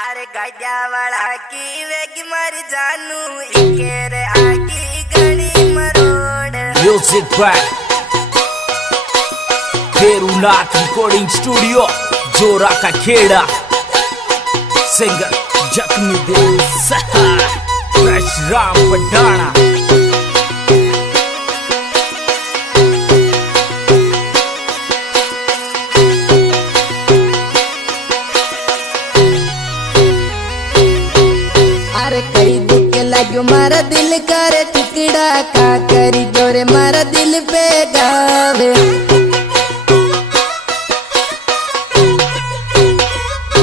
अरे गाड्या वाला की वेग मर जानू इकेरे आकी गणी मरोड़ म्यूजिक बाय फेरुनाथ रिकॉर्डिंग स्टूडियो जोरा का खेड़ा सिंगर जख्मी दिल सहार राम पठाना कई दुख लग्यो मारा दिल करे टुकड़ा का करी जोरे मारा दिल पे गावे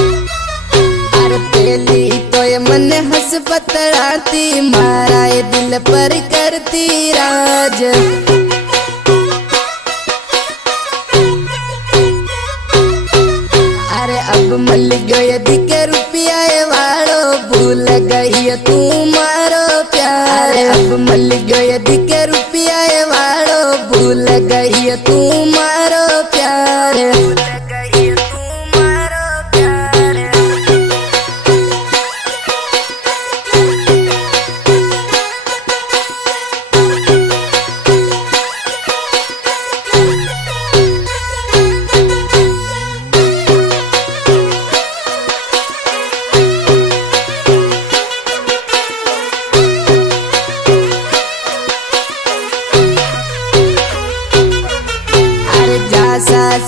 अरे पहली तो ये मन हंस पतड़ाती मारा ये दिल पर करती राज अरे अब मल गयो ये दिखे रुपया वालो भूल गई तू मारो प्यार अब मल गयो ये दिखे रुपया वालो भूल गई तू मारो प्यार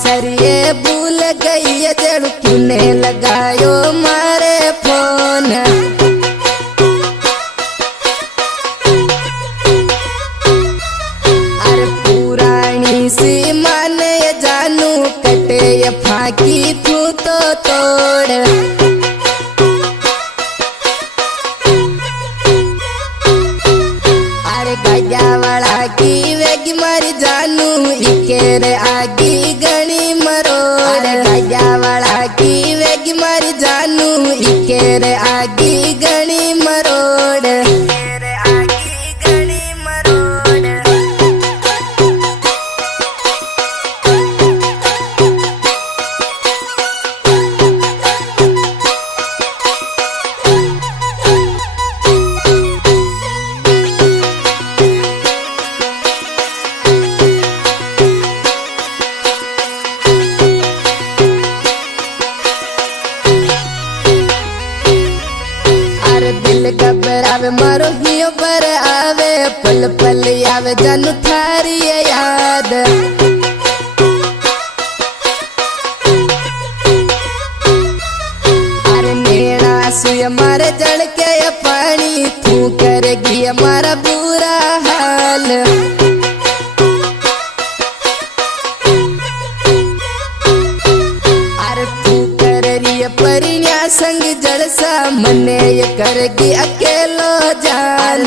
सरिये भूल गई जड़ तूने लगायो मारे फोन अरे पुरानी सी माने जानू कटे ये फाकी तू तो तोड़ अरे गाड्या वाला की वेगी मारी जानू इकेरे आगी गणी मरोड़ गाड्या वाला की वेगी मारी जानू इकेरे आगी गणी मरोड़ दिल घबरावे मारो हियो पर आवे पल पल आवे जानू थारी याद अरे नेड़ा सुय मारे जड़ के पानी तू करेगी हमारा बुरा हाल अरे तू कर रही परिण्या संग जड़सा मने ये करगी अकेलो जान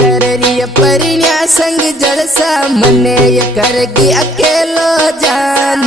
कर रही परिण्या संग जड़सा मने ये करगी अकेलो जान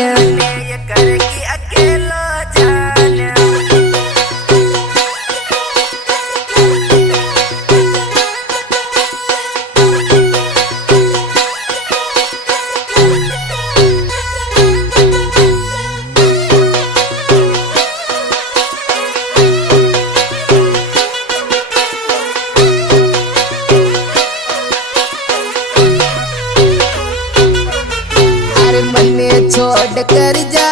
छोड़ कर जा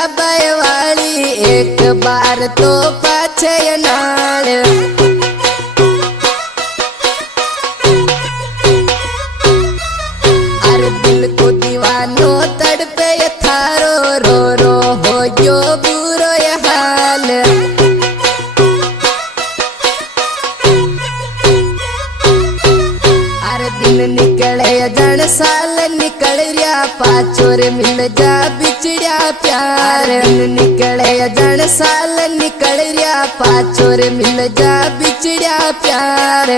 वाली एक बार तो पाछे नाल अरे दिल को दीवानो तड़पे थारो रो रो हो जो बुरो ये हाल अरे दिन निकले जन साल निकल रिया पाचोर मिल जा बिछड़िया प्यार दिन निकले जन साल निकल रिया पाचोर मिल जा बिछड़िया प्यार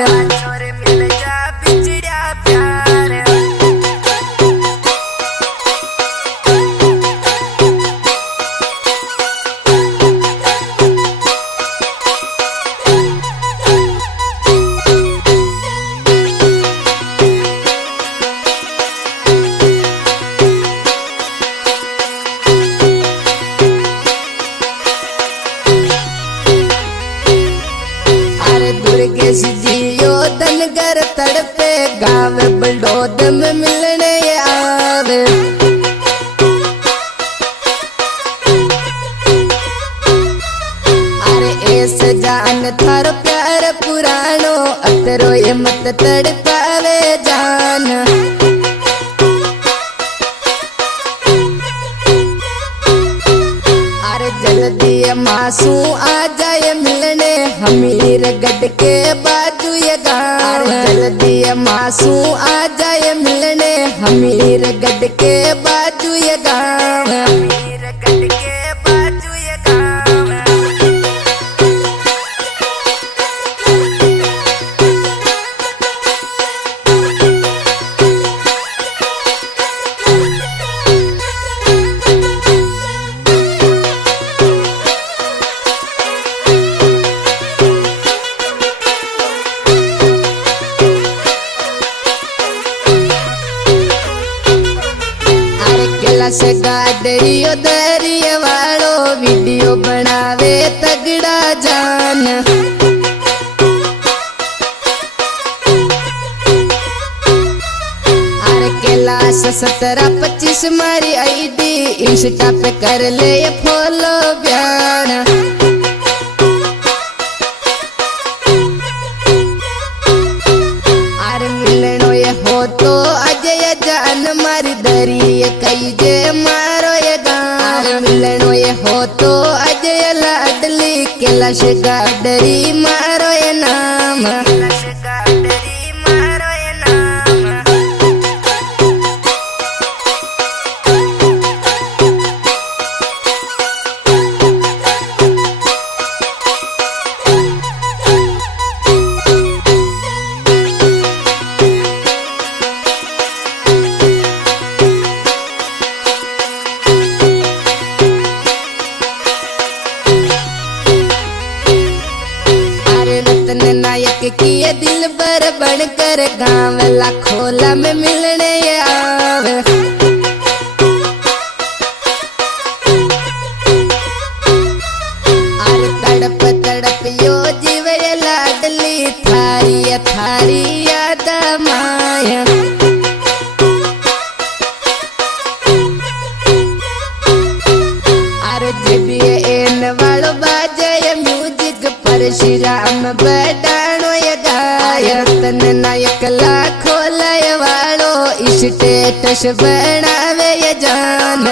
दुर्गेश जियो धनगर तड़पे गाँव बलडोद में मिलने आवे। अरे ऐस जान थारो प्यार पुरानो अतरो ये मत तड़पावे जान। जल्दी मासू आ जाए मिलने हमीर गढ़ के बाजू ये गाँव। जल्दी मासू आ जाए मिलने हमीर गढ़ के बाजू ये गाँव। से गाडरियो दरिया वालो वीडियो बनावे तगड़ा जान। अरे कैलाश 1725 मारी आईडी इंस्टा पे कर ले फॉलो बयान। अरे मिलनो ये हो तो अजय जान मारी दरिया कई जे मारो ये गाँव। मिलनो ये हो तो अजय लाडली कैलाश गाडरी मारो ये नाम। नायक किए दिल बर बनकर गाँव लाखोला में मिलने आवे। अरे तड़प तड़प यो जीवे लाडली थारी थारी याद माया। अरे जीविए एन वालो बाजे म्यूजिक पर श्री राम बडाणो ये गाय। तन नायक लाखो लय वालो स्टेटस बनावे ये जान।